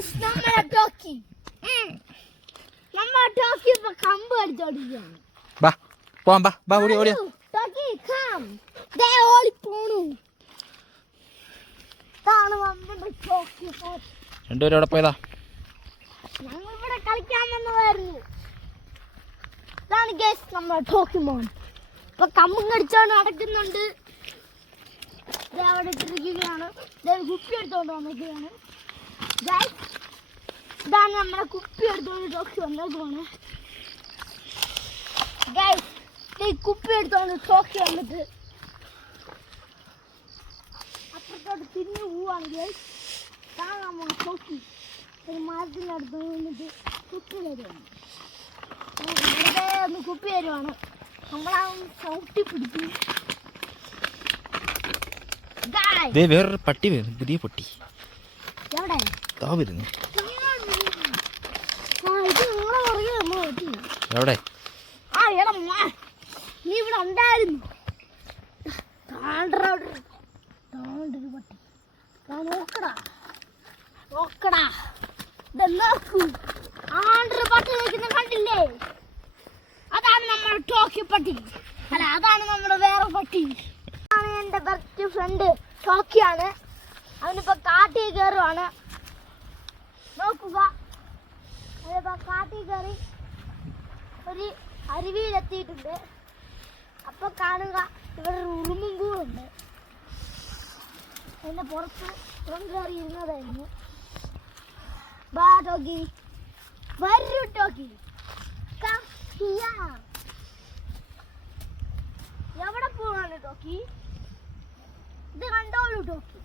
നമ്മളെ ടോക്കി ഇപ്പൊ കമ്പ് അടിച്ചോണ്ടിരിക്കുകയാണ്. ബാ പോവാം, ബാ ഓടി ഓടിയാ ടോക്കി കം ദേ ഓടി പോണു. ഇതാണ് നമ്മുടെ ടോക്കി. രണ്ടുപേരും അവിടെ പോയതാ. ഞങ്ങൾ ഇവിടെ കളിക്കാൻ വന്നതായിരുന്നു. ഇതാണ് ഗൈസ് നമ്മുടെ ടോക്കി മോൻ. ഇപ്പൊ കമ്പും കടിച്ചോണ്ട് നടക്കുന്നുണ്ട്. അവിടെ ഇട്ടിരിക്കുകയാണ്. കുപ്പി എടുത്തോണ്ട് വന്നിരിക്കുകയാണ്. ഇതാണ് നമ്മുടെ കുപ്പി എടുത്തോണ്ട് ടോക്കി വന്നേക്കുവാണ്. ഈ കുപ്പി എടുത്തോണ്ട് ടോക്കി വന്നിട്ട് അപ്പുറത്തോട്ട് തിരിഞ്ഞു പോവാണെങ്കിൽ ഇതാണ് നമ്മുടെ ടോക്കി. ഒരു മരത്തിനടുത്ത് വന്നിട്ട് കുപ്പി തരുവാണ്. വെറുതെ ഒന്ന് കുപ്പി തരുവാണ്. നമ്മളാ ചവിട്ടി പിടിക്കും. വേറൊരു പട്ടി വരുന്നു, പുതിയ പട്ടി. എവിടെ വരുന്നു? എവിടെ? നീ ഇവിടെ ഉണ്ടായിരുന്നു. നോക്കടാ നോക്കൂ. പട്ടി നിൽക്കുന്ന കണ്ടില്ലേ? അതാണ് നമ്മുടെ ടോക്കി പട്ടി. അല്ല, അതാണ് നമ്മുടെ വേറെ പട്ടി. എന്റെ ബെസ്റ്റ് ഫ്രണ്ട് ടോക്കിയാണ്. അവനിപ്പോ കാട്ടിൽ കയറുവാണ്. നോക്കുക, അതിപ്പോ കാട്ടിൽ കയറി ഒരു അരുവിയിലെത്തിയിട്ടുണ്ട്. അപ്പൊ കാണുക, ഇവിടെ ഒരു ഉറുമ്പും കൂടുണ്ട്. അതിന്റെ പുറത്ത് കയറി ഇരുന്നതായിരുന്നു. ബാ ടോക്കി, വരൂ ടോക്കി. എവിടെ പോവാണ് ടോക്കി? ഇത് കണ്ടോളൂ ടോക്കി.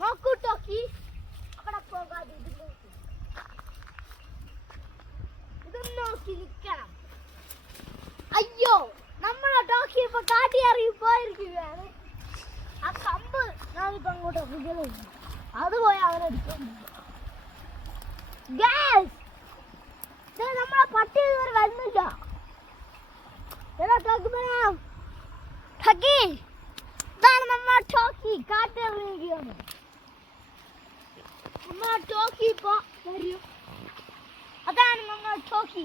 നോക്കൂ ടോക്കി, അവിടെ പോകാതെ ഇത് നോക്കി നിൽക്കണം. അയ്യോ, നമ്മളെ ടോക്കി ഇപ്പൊ കാട്ടി ഇറങ്ങി പോയിരിക്കുകയാണ്. ആ കമ്പ് ഞാനിപ്പോ അങ്ങോട്ട് മുകളിൽ അത് പോയി അവനെടുക്കുന്നു. നമ്മളെ പട്ടി ഇതുവരെ വരുന്നില്ല. ടോക്കി, ഇതാണ് നമ്മുടെ ടോക്കി. കാട്ടിറങ്ങിയിരിക്കുകയാണ്. നമ്മളെ ടോക്കി ഇപ്പൊ വരും. അതാണ് നമ്മുടെ ടോക്കി.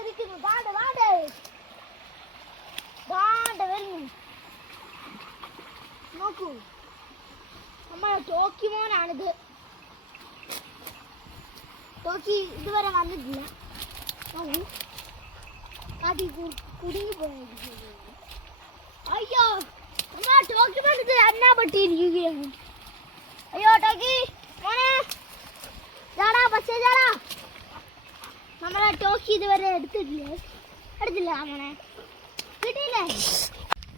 ഇരിക്കുന്നു. വരുന്നു. നോക്കൂ, നമ്മളെ ടോക്കി മോനാണിത്. ടോക്കി ഇതുവരെ വന്നിട്ടില്ല. നോക്കൂ, കാട്ടി കുടുങ്ങിപ്പോയിരിക്കുന്നു. അയ്യോ, നമ്മളെ ടോക്കി മോനിത് എന്നാ പറ്റിയിരിക്കുകയാണ്. അയ്യോ ടോക്കി മോനെ, ചാടാ. നമ്മളെ ടോക്കി ഇതുവരെ എടുത്തില്ല മോനെ. കിട്ടിയില്ലേ?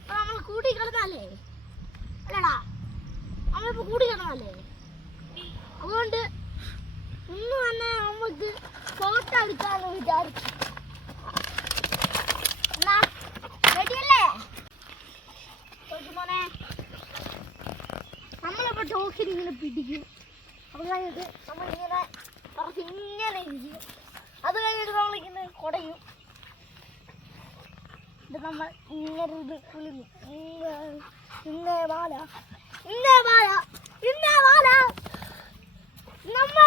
നമ്മൾ കൂടി കിടന്നാലേ, അല്ലടാ, നമ്മളിപ്പോ കൂടി കിടന്നാലേ, അതുകൊണ്ട് ഇന്ന് തന്നെ നമുക്ക് ഫോട്ടോ എടുക്കാന്ന് വിചാരിച്ചു. റെഡിയല്ലേ ടോക്കി മോനെ? നമ്മളിപ്പോ ടോക്കിന് ഇങ്ങനെ പിടിക്കും. അത് കഴിഞ്ഞിട്ട് നമ്മളിങ്ങനെ ഇങ്ങനെ ഇരിക്കും. അത് കഴിഞ്ഞിട്ട് നമ്മളിങ്ങനെ കുടയും. ഇത് നമ്മൾ ഇങ്ങനെ ഇത് കുളിങ്ങും. ഇന്നേ മാല നമ്മൾ